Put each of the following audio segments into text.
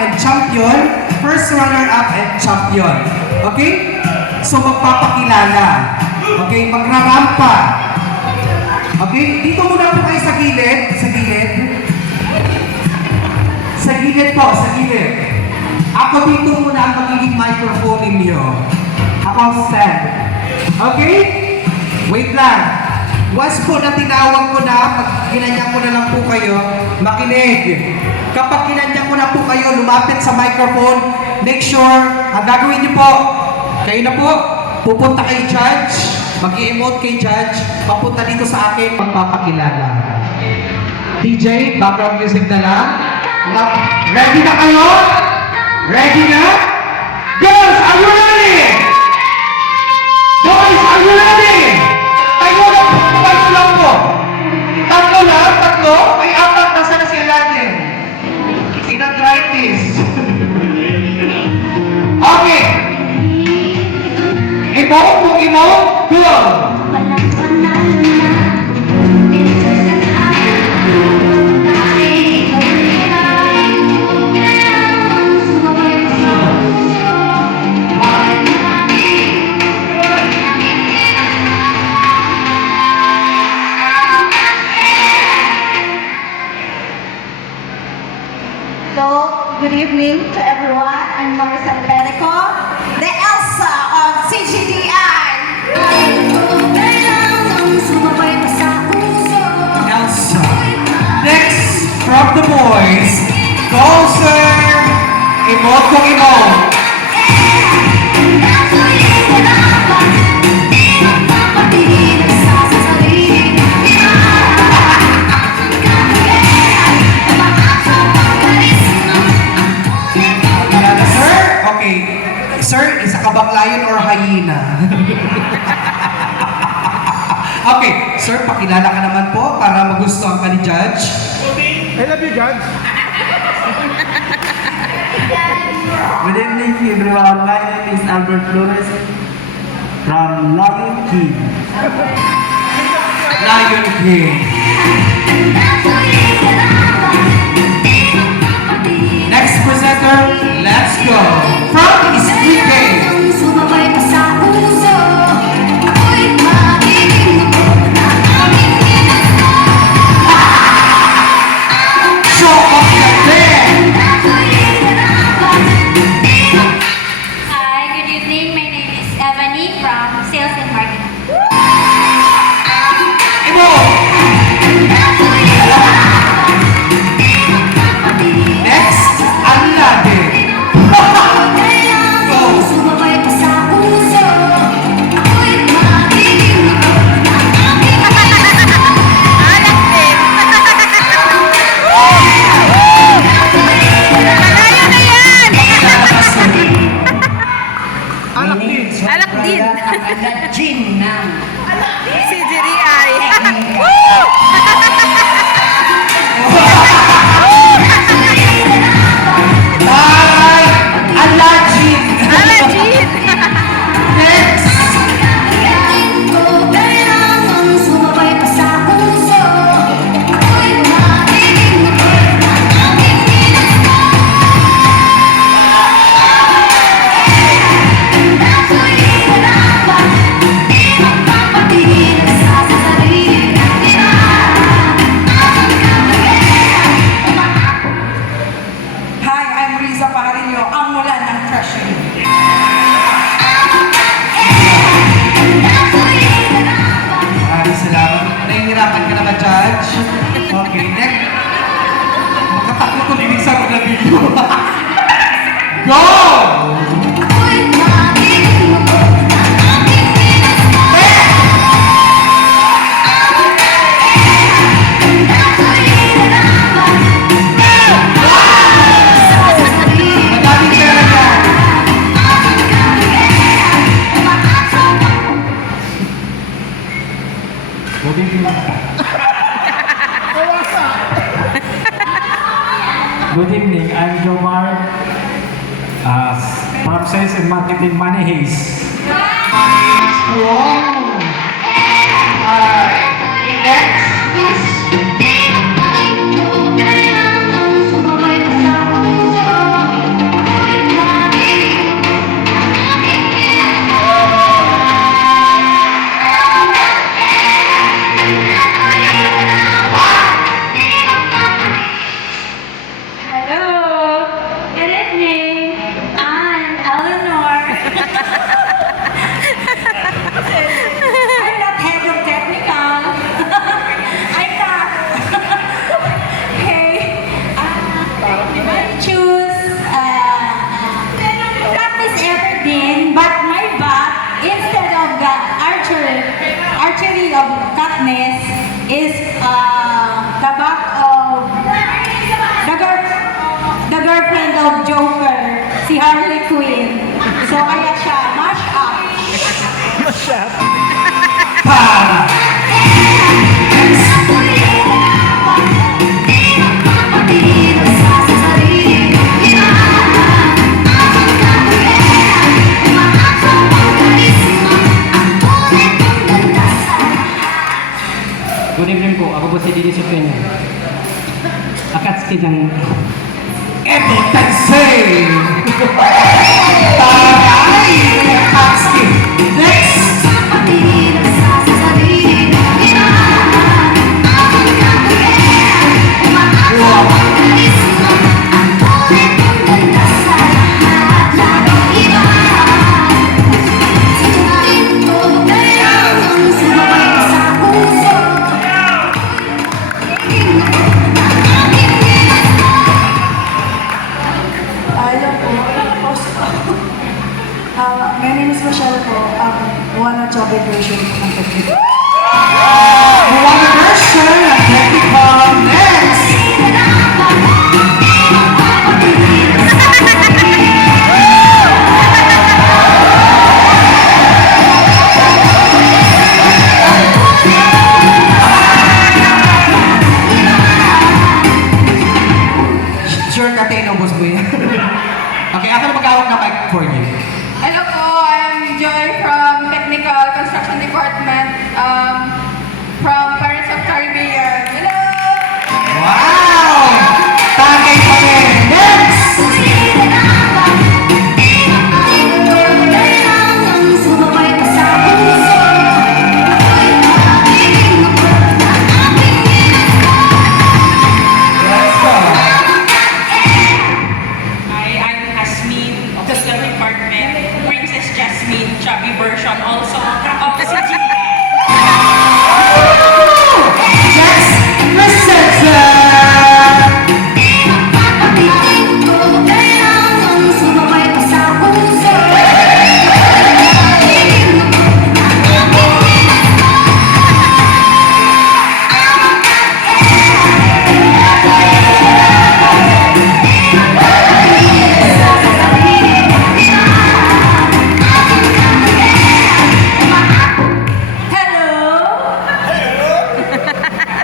and champion, first runner-up and champion. Okay? So magpapakilala. Okay? Magrarampa. Okay? Dito muna po kayo sa gilid. Sa gilid. Sa gilid po, sa gilid. Ako dito muna ang magiging microphone ninyo. Ako ang stand. Okay? Wait lang. Once po na tinawag ko na, pag ginanyan ko na lang po kayo, makinig. Kapag ginanyan ko na po kayo, lumapit sa microphone, make sure, ang gagawin niyo po, kayo na po, pupunta kay judge, mag-i-emote kay judge, papunta dito sa akin, magpapakilala. DJ, background music na lang. Ready na kayo? Ready na? Girls, are you ready? Boys, are you ready? Tayo na po, boys lang po. Tatlo lang, tatlo. May apat, nasa na sila natin? Inarthritis. Okay. Emote po, emote. Go! Good evening to everyone. I'm Marisa Perico, the Elsa of CGDI. Elsa. Next, from the boys, Gozer. Emote kong emote. Sir, isa ka bang lion or hyena? Okay, sir, pakilala ka naman po para magustuhan ka ni Judge. I love you, Judge. Good evening, everyone. My name is Albert Flores from Lion King. Lion King. Next presenter, let's go. From Street Game. Show of the day. Hi, good evening. My name is Evany from Sales and Marketing. Next, Aladdin. Alak din. Aladdin na. Si GDI. Bye! Aladdin. Aladdin. Next, Hi, I'm Riza Pajarillo, ang mula ng Treasury. maraming salamat. Nahihirapan ka naman, Judge. Okay, next. Makatakot ko dinig sa mga video. Go! Madaming pera yan. Good evening. Good evening. I'm Jomar from Sales and Marketing Money Haze. Wow. Next is of Joker, si Harley Quinn. So kaya siya mash up. Para! Good evening po. Ako po si Didi Sufenyo. Akatsuki ng Edo Tensei! Taray! Akatsuki! Next! Hello po. My name is Michelle po. One chubby version ng technique. One version of technical next! Sure ka tayo boss mo yan. Okay, ako na mag-awak na mic for you. Hello po, I'm Joy from Technical Construction Department from Pirates of Caribbean. Hello! Wow! Tagay pa rin! Next! Let's go! Hi, I'm Asmin of the School Department, Princess Jasmine, chubby version also of CG. Yes! Princess! Hello?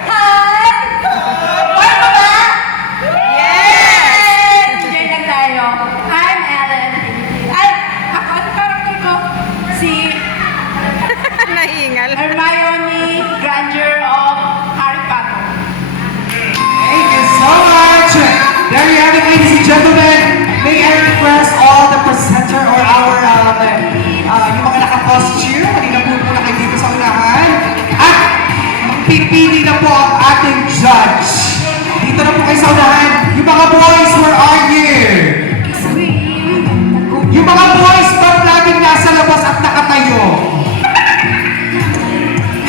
Hi! Ano ba? Yes! Diyan lang tayo. I'm Ellen. Ay, ako, ang character ko? Si Nahingal. Hermione Granger of Harry Potter. Thank you so much! There you have it, ladies and gentlemen. May I request all the presenter or our, yung mga naka-costume, kanina po muna kayo dito sa unahan. At magpipili na po ang ating judge. Dito na po kayo sa unahan. Yung mga boys, where are you? Yung mga boys, ba't laging nasa labas at nakatayo?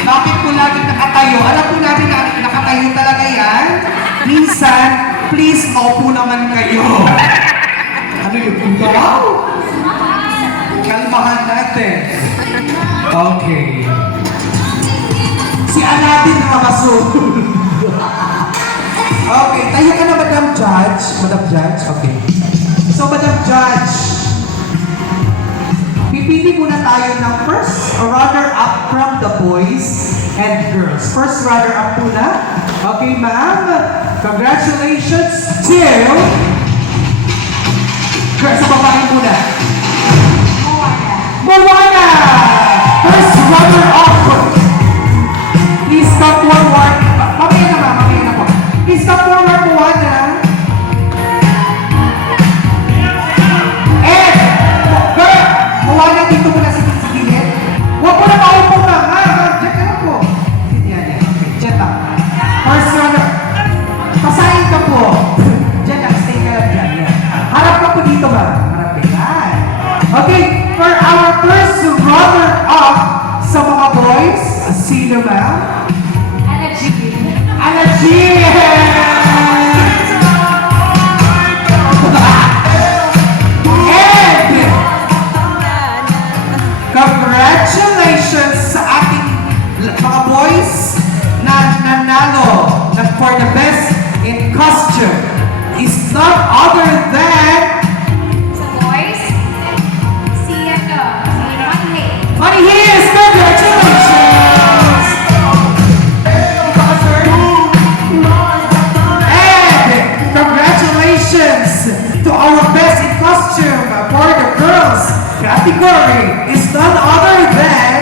Bakit po laging nakatayo? Alam po natin na nakatayo talaga yan. Minsan, please, maupo naman kayo. Ano yun? Wow! Kalmahan natin. Okay. Si Aladdin na makasunod. Okay, tayo ka na, Madam Judge. Madam Judge, okay. So, Madam Judge, pipili muna tayo ng first runner-up from the boys and girls. First runner-up muna. Okay, ma'am. Congratulations to... Girls, sa babae muna. Moana! First runner-up. Please come forward. Mamaya na, ma'am. Mamaya na po. Please come forward, Moana. And, girl, Moana, dito mo na sa gilid. Huwag mo na maupo na, ha? Diyan ka na po. Yan, yan. Okay, diyan lang. First runner. Pasahin ka po. Diyan lang, stay ka lang dyan. Yan. Harap ka po dito, ma'am. Harap ka. Yan. Okay, for our first runner-up sa mga boys, sino, ma'am? Energy. Energy! And congratulations sa ating mga boys na nanalo for the best in costume is none other than category is none other than